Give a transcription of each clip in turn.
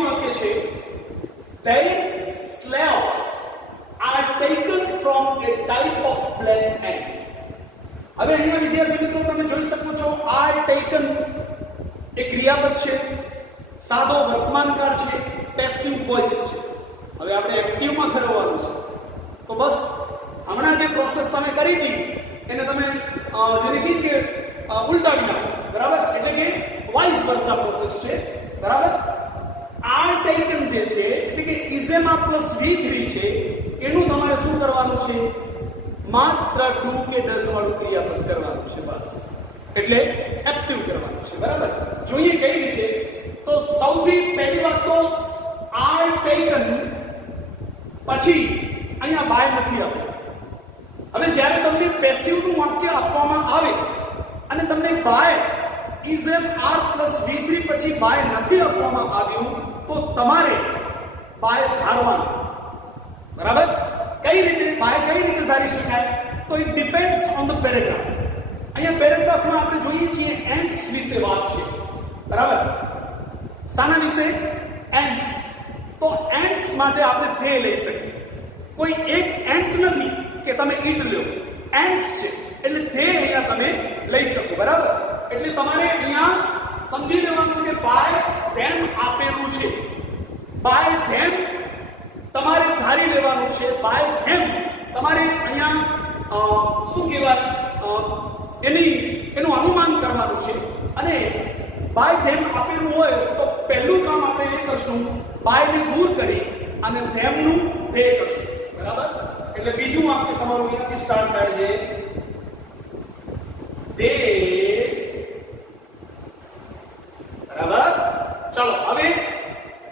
વાક્ય છે their slaves are taken from a type of black ant. હવે અહીંયા વિદ્યાર્થી મિત્રો તમે જોઈ શકો છો are taken એ ક્રિયાપદ છે, સાદો વર્તમાનકાળ છે, પેસિવ વોઇસ છે. હવે આપણે એક્ટિવમાં ફેરવવાનું છે તો બસ હમણાં જે પ્રોસેસ તમે કરી હતી એને તમે જેને કીધું કે ઉલટાવી નાખો, બરાબર? એટલે કે વાઇસ વર્સા પ્રોસેસ છે, બરાબર? આર ટેકન જે છે એટલે કે ઇઝેમા પ્લસ V3 છે એનું તમારે શું કરવાનું છે? માત્ર ડુ કે ડઝ વાળું ક્રિયાપદ કરવાનું છે, બસ. એટલે એક્ટિવ કરવાનું છે, બરાબર? જોઈએ કઈ રીતે. તો સૌથી પહેલી વાત તો આર ટેકન પછી અહીંયા બાય નથી આપ્યું. હવે જ્યારે તમને પેસિવ નું વાક્ય આપવામાં આવે અને તમને બાય ઇઝેમ આર પ્લસ V3 પછી બાય નથી આપવામાં આવ્યું તો તમારે બાય ધારવાનું, બરાબર? કઈ રીતે બાય કઈ રીતે ધારી શકાય? તો it depends on the paragraph. અહીંયા પેરેગ્રાફમાં આપણે જોઈએ છીએ એન્ટ્સ વિશે વાત છે, બરાબર? શાના વિશે? એન્ટ્સ. તો એન્ટ્સ માટે આપણે તે લઈ શકીએ. કોઈ એક એન્ટ નથી કે તમે ઈટ લો, એન્ટ્સ છે એટલે તે અહીંયા તમે લઈ શકો, બરાબર? એટલે તમારે અહીંયા સમજી લેવાનું કે બાય ધેમ આપેલું છે, બાય ધેમ તમારે ધારી લેવાનું છે, બાય ધેમ તમારે અહીંયા શું કહેવાય એનું અનુમાન કરવાનું છે. અને બાય ધેમ આપેલું હોય તો પહેલું કામ આપણે એ કરશું, બાય ને દૂર કરી અને ધેમનું ધે કરશું, બરાબર? એટલે બીજું વાક્ય તમારું અહીંયાથી સ્ટાર્ટ થાય છે દે, બરાબર? ચલો હવે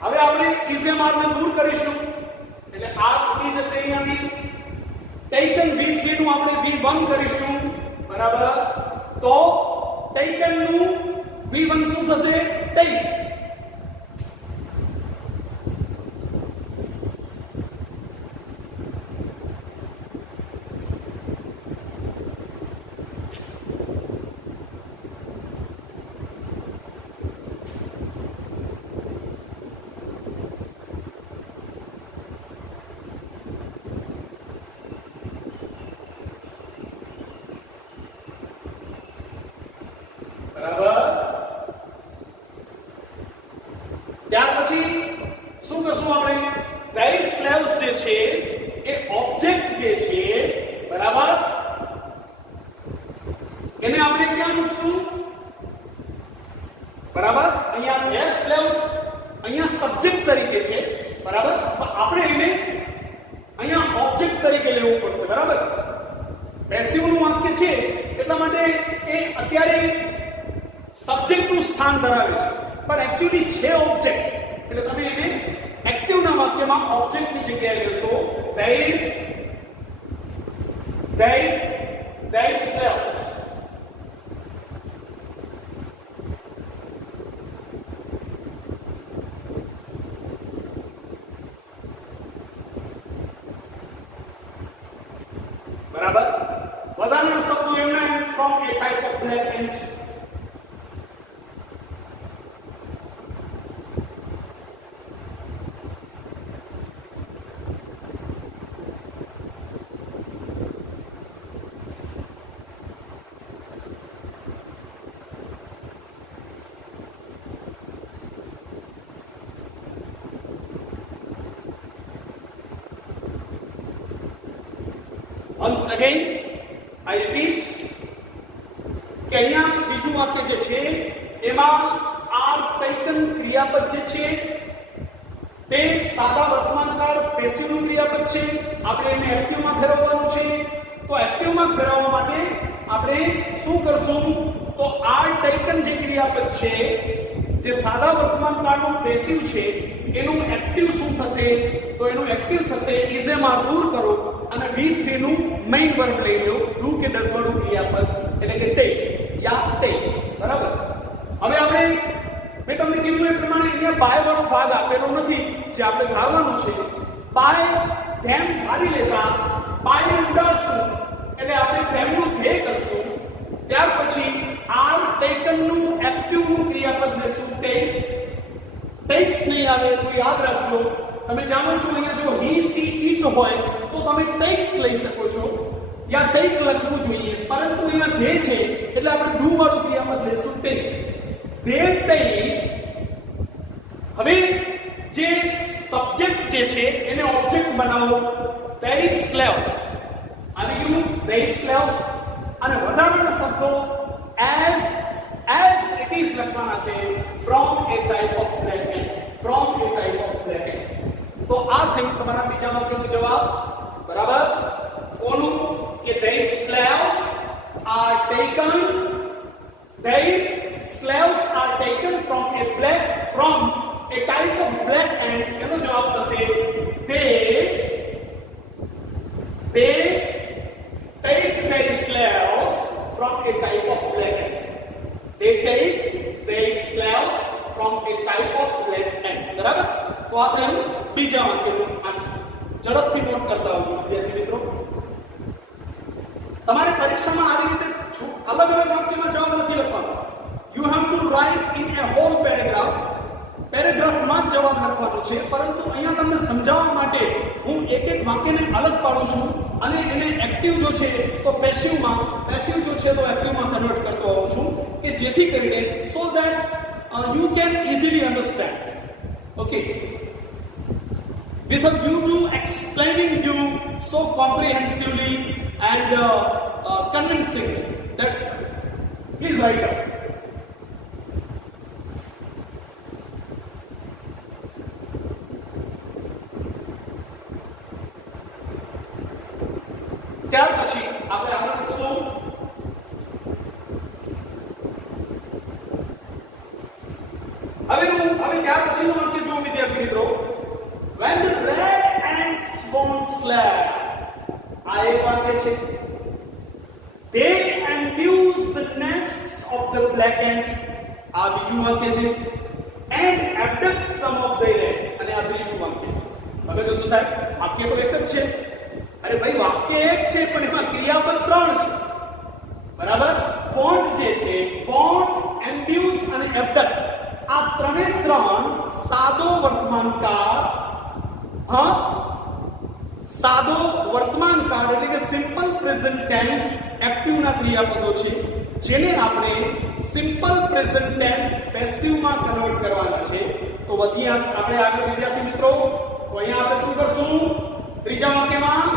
આપણે ઇઝેમાર ને દૂર કરીશું એટલે આ ઉડી જશે અહીંયાથી. ટેકન V3 નું આપણે V1 કરીશું, બરાબર? તો ટેકન નું V1 શું થશે? ટેક. ત્યાર પછી શું કરશું આપણે? their slaves જે છે એ ઓબ્જેક્ટ જે છે, બરાબર? એને આપણે ક્યાં મૂકશું? બરાબર? અહીંયા their slaves અહીંયા સબ્જેક્ટ તરીકે છે, બરાબર? આપણે એને અહીંયા ઓબ્જેક્ટ તરીકે લેવું પડશે, બરાબર? પેસિવ નું વાક્ય છે એટલા માટે એ અત્યારે સબ્જેક્ટ નું સ્થાન ધરાવે છે, પણ એક્ચ્યુઅલી છે ઓબ્જેક્ટ. એટલે તમે એને એક્ટિવ ના વાક્યમાં ઓબ્જેક્ટ ની જગ્યાએ લેશો. their slaves. બરાબર? વધારાનો શબ્દો એમને from a type of black ant. Once again, I repeat કે અહીંયા બીજું વાક્ય જે છે એમાં આર ટેકન ક્રિયાપદ જે છે તે સાદા વર્તમાનકાળ પેસિવનું ક્રિયાપદ છે. આપણે એને એક્ટિવમાં ફેરવવાનું છે. તો એક્ટિવમાં ફેરવવા માટે આપણે શું કરશું? તો આર ટેકન જે ક્રિયાપદ છે જે સાદા વર્તમાનકાળનું પેસિવ છે એનું એક્ટિવ શું થશે? તો એનું એક્ટિવ થશે ઇઝેમાર દૂર કરો અને V3 નું મેઇન વર્બ લઈ લો, ડુ કે ડઝ વાળું ક્રિયાપદ એટલે કે ટેક યા ટેક્સ, બરાબર? હવે આપણે મેં તમને કીધું એ પ્રમાણે અહીંયા બાય વાળો ભાગ આપેલો નથી જે આપણે ધારવાનો છે. બાય ધેમ ધારી લેતા બાય ને ઉડાડશું એટલે આપણે ધેમનું ધે કરશું. ત્યાર પછી આર ટેકન નું એક્ટિવ નું ક્રિયાપદ લેશું ટેક. ટેક્સ નહીં આવે એટલું યાદ રાખજો. તમે જાણો છો અહીંયા જો હી સી ઈટ હોય તો તમે ટેક્સ લઈ શકો છો, યા ટેક લખવું જોઈએ, પરંતુ અહીંયા ધે છે એટલે આપણે ડુ વાળું ક્રિયાપદ લેશું ટેક. They tech. હવે જે સબ્જેક્ટ જે છે એને ઓબ્જેક્ટ બનાવો. they slaves. આવી ગયું they slaves. અને વધારાના શબ્દો as it is લખવાના છે from a type of black ant. from a type of black ant. તો આ થઈ તમારા બીજા વાક્યનો જવાબ. બરાબર. ઓલું કે they slaves are taken from a type of black ant. એનો જવાબ થશે they take their slaves from a type of black ant. They take their slaves from a type of black ant. બરાબર. તો આ થયું બીજા વાક્યનું આન્સર. ઝડપથી not કરતા આવજો વિદ્યાર્થી મિત્રો. તમારે પરીક્ષામાં આવી રીતે અલગ અલગ વાક્યમાં જવાબ નથી લખવાનો. You have to write in a whole paragraph. પેરેગ્રાફમાં જ જવાબ લખવાનો છે, પરંતુ અહીંયા તમને સમજાવવા માટે હું એક એક વાક્યને અલગ પાડું છું અને એને એક્ટિવ જો છે તો પેસિવમાં, પેસિવ જો છે તો એક્ટિવમાં કન્વર્ટ કરતો હોઉં છું કે જેથી કરીને so that you can easily understand. Okay, with a view to explaining you so comprehensively and convincingly. That's right. Please write up. ત્યાર પછી આપણે આગળ વધશું. હવે ત્યાર પછીનું વાક્ય જુઓ વિદ્યાર્થી મિત્રો. When the red ants want slabs. આ એક વાક્ય છે. They amuse the nests of the black ants. આ બીજું વાક્ય છે. And abduct some of their eggs. અને આ ત્રીજું વાક્ય છે. હવે કહેશો સાહેબ વાક્ય તો એક જ છે. અરે ભાઈ વાક્ય એક છે પણ એમાં ક્રિયાપદ ત્રણ છે. બરાબર. want જે છે, want, amuse અને abduct, આ ત્રણે ત્રણ સાદો વર્તમાનકાળ, સાદો વર્તમાનકાળ એટલે કે સિમ્પલ પ્રેઝન્ટ ટેન્સ એક્ટિવના ક્રિયાપદો છે, જેને આપણે સિમ્પલ પ્રેઝન્ટ ટેન્સ પેસિવમાં કન્વર્ટ કરવાના છે. તો વધી આપણે આગળ વિદ્યાર્થી મિત્રો, તો અહીંયા આપણે શું કરશું? ત્રીજા વાક્યમાં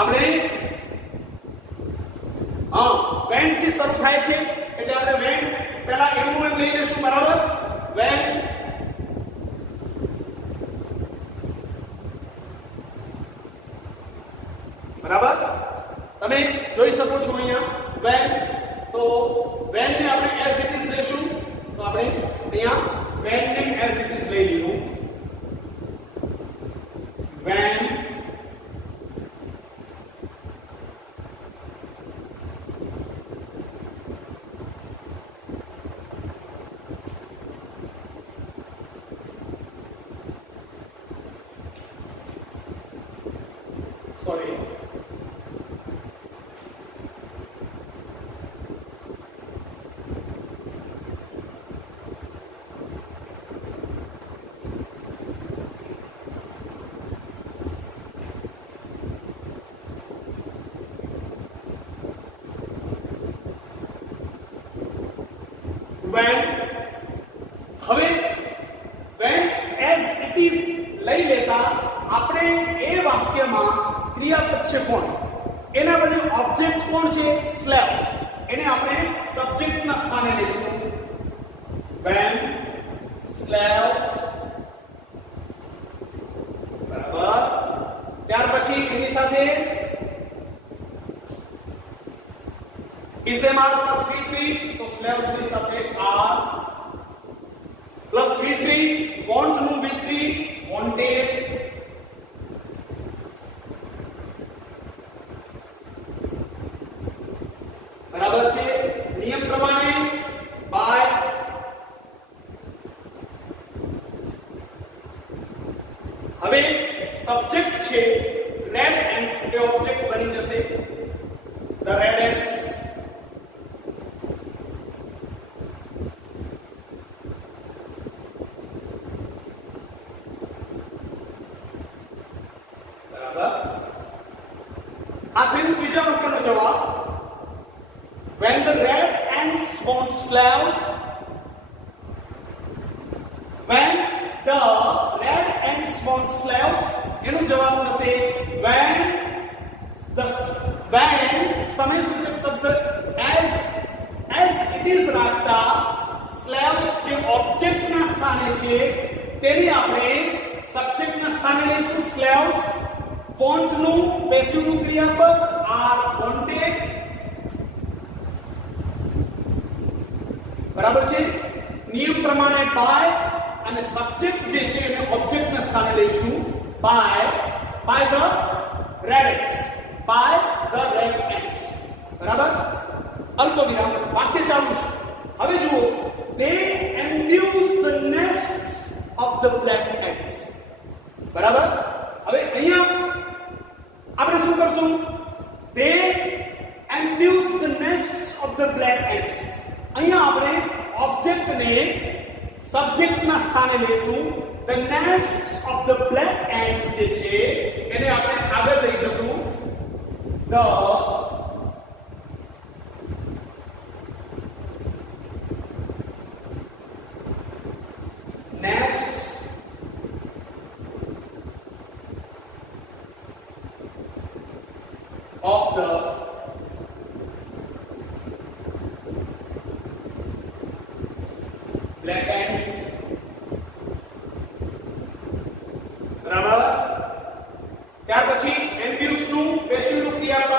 આપણે when થી શરૂ થાય છે એટલે આપણે when પહેલા એમનું એમ લઈ લેશું. બરાબર. when બરાબર. તમે જોઈ શકો છો અહીંયા when, તો when ને આપણે as it is લેશું. તો આપણે અહીંયા when ને as it is લઈ લીધું. when sorry when. હવે when as it is લઈ લેતા આપણે એ વાક્યમાં ક્રિયાપદ છે કોણ, એના બદલે ઓબ્જેક્ટ કોણ છે? સ્લેવ્સ. એને આપણે સબ્જેક્ટના સ્થાને લઈશું. when slaves. બરાબર. ત્યાર પછી એની સાથે is a mark plus v3, તો slaves ની સાથે are plus v3, want નું v3, wanted. બરાબર છે. નિયમ પ્રમાણે by. હવે સબ્જેક્ટ છે red ants એ ઓબ્જેક્ટ બની જશે. the red ants. when the red ants want slaves, when the red ants want slaves, એનો જવાબ થશે when સમય સૂચક શબ્દ as it is રાખતા slaves જે ઓબ્જેક્ટ ના સ્થાને છે તેની આપણે સબ્જેક્ટ ના સ્થાને લઈશું slaves. want નું પેસિવ નું ક્રિયાપદ are wanted, બરાબર છે. નિયમ પ્રમાણે by અને સબ્જેક્ટ જે છે એને ઓબ્જેક્ટ ના સ્થાને લઈશું by the red ants, by the red ants, બરાબર. અલ્પ વિરામ, વાક્ય ચાલુ છે. હવે જુઓ, they induce the nests of the black ants, બરાબર. હવે અહીંયા આપણે શું કરશું? they induce the nests of the black ants. અહીંયા આપણે ઓબ્જેક્ટ ને સબ્જેક્ટ ના સ્થાને લેશું. the nests of the black ants જે છે એને આપણે આગળ લઈ જશું. the nests of the black ants, બરાબર. ત્યાર પછી induce નું પેસિવ નું ક્રિયાપદ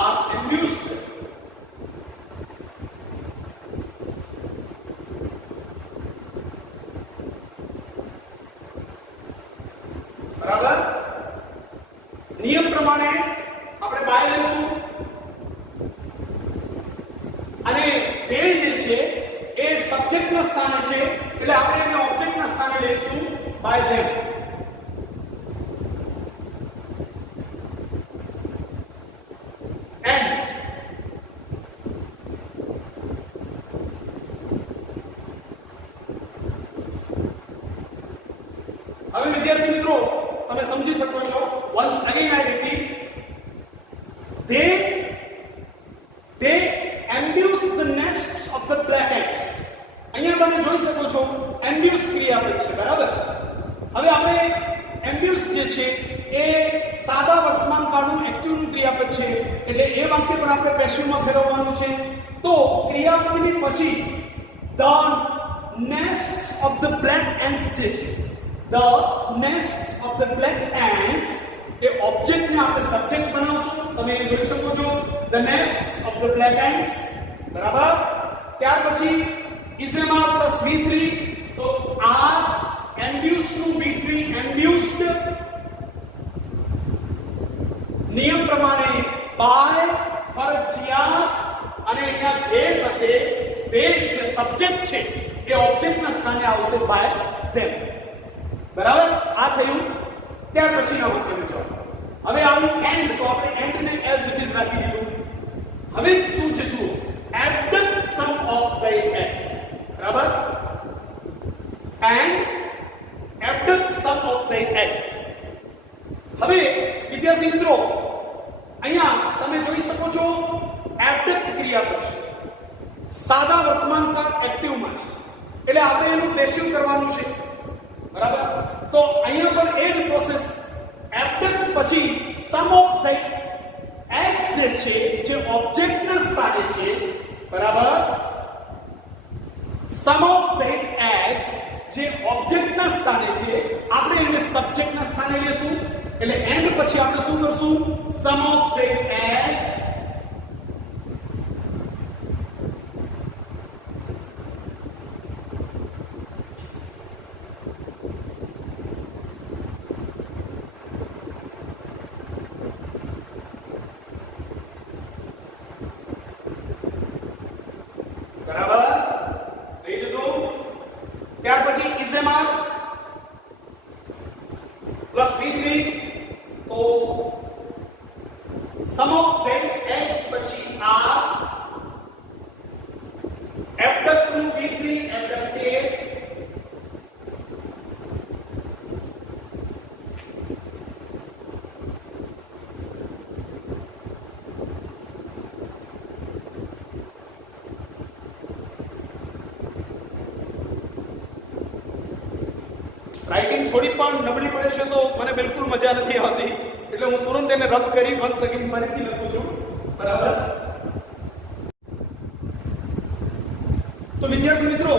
are induced, બરાબર. નિયમ પ્રમાણે આપણે બાય લેશું અને તે જે છે એ સબ્જેક્ટ ના સ્થાને છે એટલે આપણે એને ઓબ્જેક્ટ ના સ્થાને લેશું બાય ધેમ. હવે વિદ્યાર્થી મિત્રો તમે સમજી શકો છો. once again I repeat, they induce the nests of the black ants. અહીંયા તમે જોઈ શકો છો induce ક્રિયાપદ છે, બરાબર. હવે આપણે induce જે છે એ સાદા વર્તમાન કાળનું એક્ટિવનું ક્રિયાપદ છે એટલે એ વાક્ય પણ આપણે પેસિવમાં ફેરવવાનું છે. તો ક્રિયાપદની પછી the nests of the black ants જે છે, the nests of the black ants A object ને આપણે સબ્જેક્ટ બનાવશું. તમે જોઈ શકો છો the nests of the black ants, બરાબર. ત્યાર પછી isma plus v3 તો are induced નું v3 induced. નિયમ પ્રમાણે by ફરજિયાત અને અહીંયા they થશે. they જે સબ્જેક્ટ છે એ ઓબ્જેક્ટ ના સ્થાને આવશે by them, બરાબર. આ થયું. ત્યાર પછીના વાક્યનો જવાબ. હવે આવ્યું એન્ડ, તો આપણે એન્ડ ને એઝ ઇટ ઇઝ રાખી દીધું. હવે શું છે જુઓ, abduct some of the eggs, બરાબર. and abduct some of the eggs. હવે વિદ્યાર્થી મિત્રો અહીંયા તમે જોઈ શકો છો abduct ક્રિયાપદ છે, સાદા વર્તમાન કાળ એક્ટિવમાં છે એટલે આપણે એનું પેસિવ કરવાનું છે, બરાબર. તો અહીંયા પણ એ જ પ્રોસેસ. abduct પછી some of the eggs જે છે જે ઓબ્જેક્ટ ના સ્થાને છે, બરાબર. some of the eggs જે ઓબ્જેક્ટ ના સ્થાને છે આપણે એને સબ્જેક્ટ ના સ્થાને લેશું એટલે એન્ડ પછી આપણે શું કરશું? some of the eggs SMR plus V3 तो sum of their eggs પછી R abduct through V3 abducted writing થોડી પણ નબળી પડે છે તો મને બિલકુલ મજા નથી આવતી એટલે હું તુરંત એને રદ કરી વન્સ અગેન ફરીથી લખું છું બરાબર તો વિદ્યાર્થી મિત્રો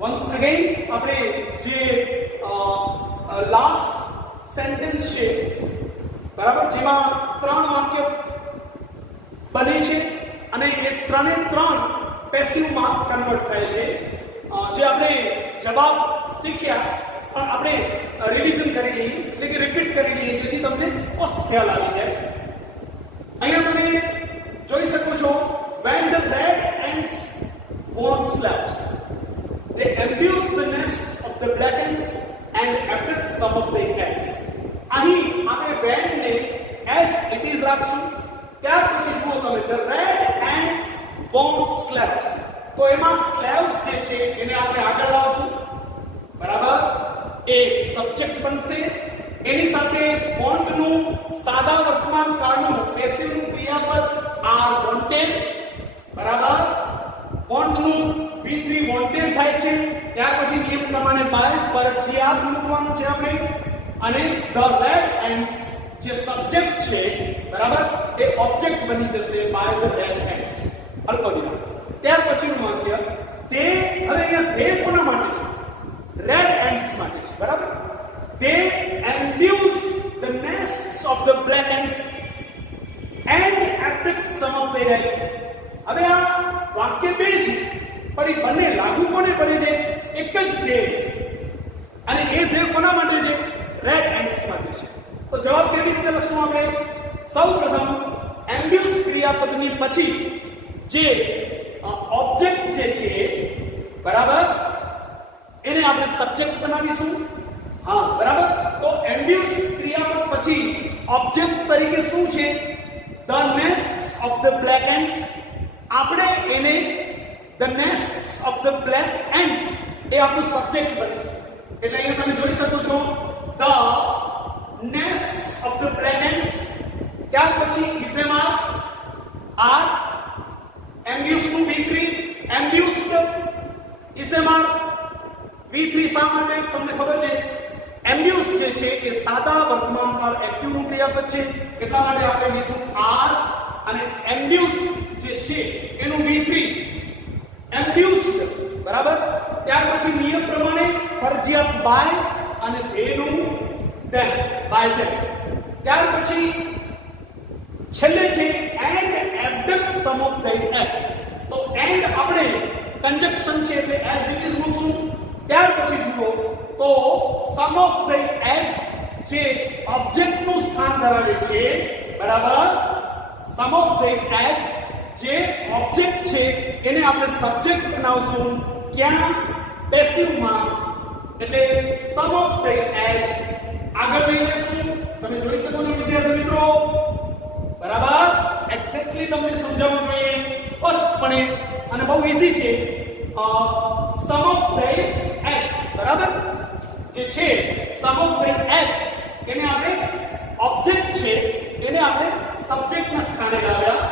વન્સ અગેન આપણે જે લાસ્ટ સેન્ટેન્સ છે બરાબર જેમાં 3 વાક્ય બને છે અને એ ત્રણે ત્રણ પેસિવમાં કન્વર્ટ થાય છે જે આપણે જવાબ શીખ્યા પણ આપણે રિવિઝન કરી લઈએ એટલે કે રિપીટ કરી લઈએ જેથી તમને સ્પષ્ટ ખ્યાલ આવી જાય અહીંયા તમે જોઈ શકો છો when the red ants want slabs they abuse the nests of the black ants and abduct some of the eggs અહીં આપણે when ને as it is રાખશું ત્યાર પછી જુઓ તમે the red ants want slabs તો એમાં સ્લેવ્સ જે છે એને આપણે આગળ લાવશું બરાબર એ સબ્જેક્ટ બનશે એની સાથે want નું સાદા વર્તમાન કાળનું પેસિવ નું ક્રિયાપદ are wanted બરાબર want નું V3 wanted થાય છે ત્યાર પછી નિયમ પ્રમાણે by ફરજિયાત મૂકવાનું છે આપણે અને the red ants જે સબ્જેક્ટ છે બરાબર એ ઓબ્જેક્ટ બની જશે by the red ants અલ્પવિરામ ત્યાર પછીનું વાક્ય તે હવે અહીંયા તે કોના માટે છે રેડ એન્ટ્સ માટે છે બરાબર તે ambush the nests of the black ants and abduct some of their eggs હવે આ વાક્ય બે છે પણ એ બંને લાગુ કોને પડે છે એક જ ધ્યેય અને એ ધ્યેય કોના માટે છે રેડ એન્ટ્સ માટે છે તો જવાબ કેવી રીતે લખશું આપણે સૌપ્રથમ એમ્બ્યુઝ ક્રિયાપદની પછી જે ઓબ્જેક્ટ જે છે બરાબર એને આપણે સબ્જેક્ટ બનાવીશું હા બરાબર તો એમ્બ્યુઝ ક્રિયાપદ પછી ઓબ્જેક્ટ તરીકે શું છે the nests of the black ants આપણે એને the nests of the black ants એ આપણું સબ્જેક્ટ બનશે એટલે અહીંયા તમે જોઈ શકો છો the nests of the black ants ત્યાર પછી ઇઝેમાં આર એમ્બ્યુઝ નું V3 એમ્બ્યુઝડ ઇઝેમાર V3 શા માટે તમને ખબર છે એમ્બ્યુઝ જે છે એ સાદા વર્તમાન કાળ એક્ટિવ નું ક્રિયાપદ છે એટલા માટે આપણે લીધું R અને એમ્બ્યુઝ જે છે એનું V3 એમ્બ્યુઝડ બરાબર ત્યાર પછી નિયમ પ્રમાણે ફરજિયાત બાય અને ધેનું ધેમ બાય ધેમ ત્યાર પછી છેલ્લે છે and abduct some of their eggs તો એન્ડ આપણે કંજક્શન છે એટલે એઝ ઇટ ઇઝ મૂકશું ત્યાર પછી જુઓ તો some of their eggs જે ઓબ્જેક્ટ નું સ્થાન ધરાવે છે બરાબર some of their eggs જે ઓબ્જેક્ટ છે એને આપણે સબ્જેક્ટ બનાવશું ક્યાં પેસિવમાં એટલે some of their eggs આગળ લઈ જઈશું તમે જોઈ શકો છો વિદ્યાર્થી મિત્રો બરાબર એક્ઝેક્ટલી તમને સમજાવવું જોઈએ સ્પષ્ટપણે અને બહુ ઈઝી છે સમ ઓફ ધેર એક્સ બરાબર જે છે સમ ઓફ ધેર એક્સ એને આપણે ઓબ્જેક્ટ છે એને આપણે સબ્જેક્ટના સ્થાને લાવ્યા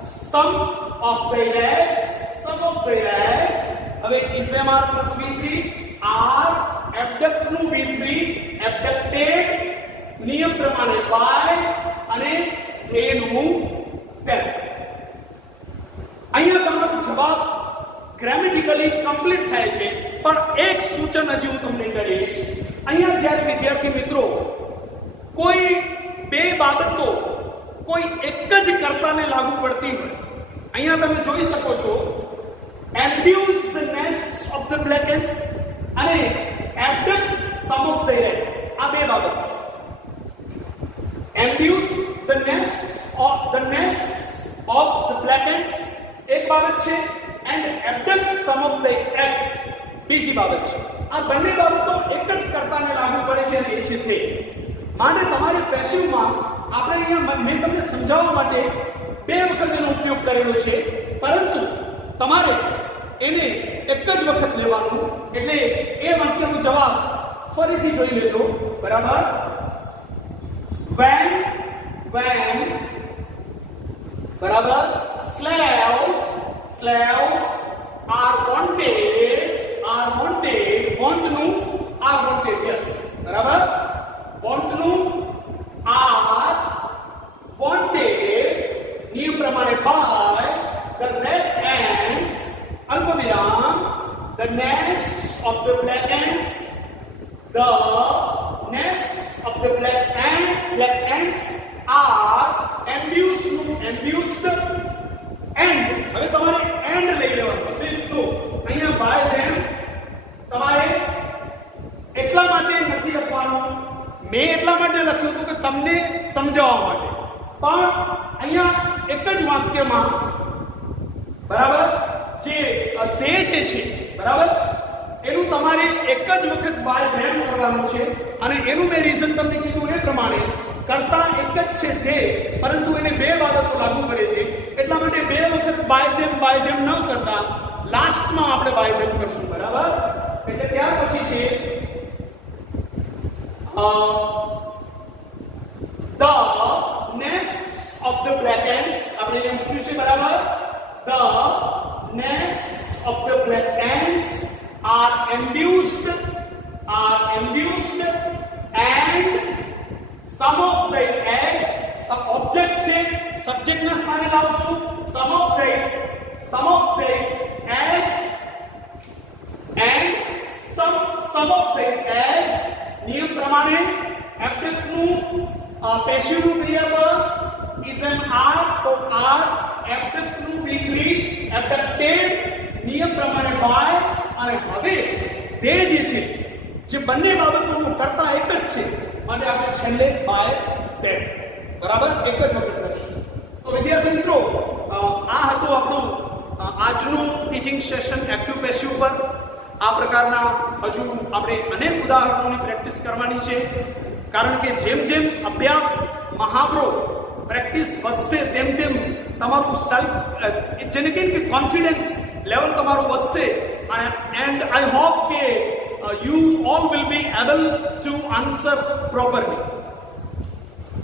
સમ ઓફ ધેર એક્સ હવે ઇઝેમાર પ્લસ V3 આર abduct નું V3 abducted નિયમ પ્રમાણે by અને ધેનું ધેમ અહીંયા તમારો જવાબ ગ્રામેટિકલી કમ્પ્લીટ થાય છે પણ એક સૂચન હજી હું તમને કરીશ અહીંયા જ્યારે વિદ્યાર્થી મિત્રો કોઈ બે બાબતો કોઈ એક જ કર્તાને લાગુ પડતી હોય અહીંયા તમે જોઈ શકો છો abuse the nests of the black ants અને abduct some of their eggs આ બે બાબતો છે abuse the nests of the black ants એક બાબત છે and abduct some of the eggs બીજી બીજી બાબત છે. આ બંને બાબતો એક જ કર્તાને લાગુ પડે છે અને એ છે તે. માટે તમારે પેસિવમાં આપણે અહીંયા મેં તમને સમજાવવા માટે 2 વખત એનો ઉપયોગ કરેલો છે, પરંતુ તમારે એને એક જ વખત લેવાનું. એટલે એ વાક્યનો જવાબ ફરીથી જોઈ લેજો. બરાબર? when બરાબર, slaves are wanted want નું are wanted, yes, બરાબર, want નું are wanted નિયમ પ્રમાણે by the red ants અલ્પવિરામ the nests of the black ants are ambushed and હવે તમારે and લઈ લેવાનું. સીધું અહીંયા by them તમારે એટલા માટે નથી લખવાનું, મેં એટલા માટે લખ્યું હતું કે તમને સમજાવવા માટે, પણ અહીંયા એક જ વાક્યમાં બરાબર જે તે જે છે બરાબર એનું તમારે એક જ વખત by them કરવાનું છે. અને એનું મેં રીઝન તમને કીધું એ પ્રમાણે કરતા એક જ છે તે, પરંતુ એને 2 બાબતો લાગુ પડે છે. એટલા માટે 2 વખત by them ન કરતા લાસ્ટમાં આપણે by them કરશું. બરાબર? એટલે ત્યાર પછી છે the nests of the black ants આપણે અહીંયા મૂક્યું છે. બરાબર? the nests of the black ants are ambushed and some of the eggs, some object છે, subject ના સ્થાને લાવશું. some of the eggs and some of the eggs નિયમ પ્રમાણે abduct નું પેશિવ નું ક્રિયાપદ is an r તો r abduct નું v3 abducted નિયમ પ્રમાણે by અને હવે તે જે છે જે બંને બાબતોનું કરતા એક જ છે અને આપણે છેલ્લે by them બરાબર એક જ વખત લખશું. તો વિદ્યાર્થી મિત્રો આ હતું આપણું આજનું ટીચિંગ સેશન એક્ટિવ પેસિવ પર. આ પ્રકારના હજુ આપણે અનેક ઉદાહરણોની પ્રેક્ટિસ કરવાની છે, કારણ કે જેમ જેમ અભ્યાસ મહાવરો પ્રેક્ટિસ વધશે તેમ તેમ તમારું સેલ્ફ જેને કે કોન્ફિડન્સ લેવલ તમારું વધશે. and I hope કે you all will be able to answer properly.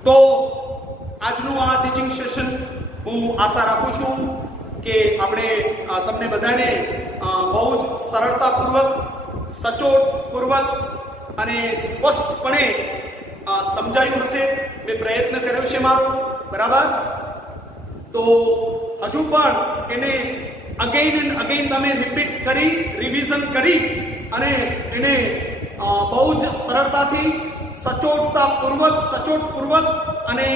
તો આજનું આ ટીચિંગ સેશન હું આશા રાખું છું કે આપણે તમને બધાને બહુ જ સરળતાપૂર્વક, સચોટપૂર્વક અને સ્પષ્ટપણે સમજાયું હશે. મેં પ્રયત્ન કર્યો છે મારો. બરાબર? તો હજુ પણ એને અગેન એન્ડ અગેન તમે રિપીટ કરી, રિવિઝન કરી અને એને બહુ જ સરળતાથી સચોટપૂર્વક અને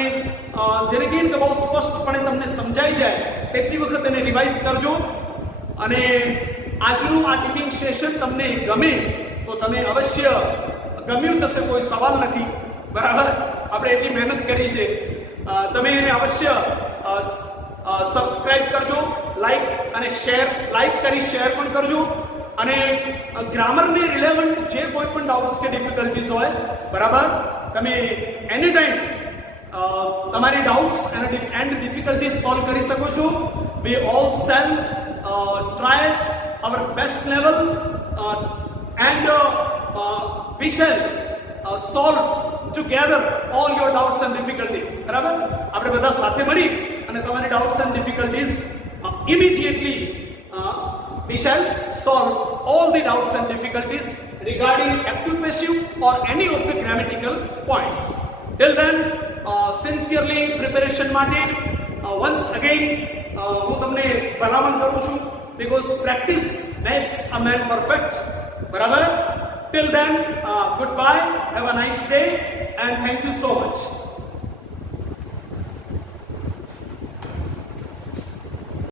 જેને કહીએ કે બહુ સ્પષ્ટપણે તમને સમજાઈ જાય તેટલી વખત એને રિવાઇઝ કરજો. અને આજનું આ ટીચિંગ સેશન તમને ગમે તો તમે અવશ્ય, ગમ્યું થશે કોઈ સવાલ નથી. બરાબર? આપણે એટલી મહેનત કરી છે, તમે એને અવશ્ય સબસ્ક્રાઇબ કરજો, લાઈક અને શેર, લાઈક કરી શેર પણ કરજો. અને ગ્રામરને રિલેવન્ટ જે કોઈ પણ ડાઉટ્સ કે ડિફિકલ્ટીઝ હોય બરાબર તમે એની ટાઈમ તમારી ડાઉટ્સ એન્ડ ડિફિકલ્ટીઝ સોલ્વ કરી શકો છો. We all shall try our best level and we shall solve together all your doubts and difficulties. બરાબર? આપણે બધા સાથે મળી અને તમારી doubts and difficulties immediately we shall solve all the doubts and difficulties regarding active passive or any of the grammatical points. Till then, sincerely preparation માટે once again હું તમને ભલામણ કરું છું, because practice makes a man perfect. બરાબર? Till then, goodbye, have a nice day and thank you so much.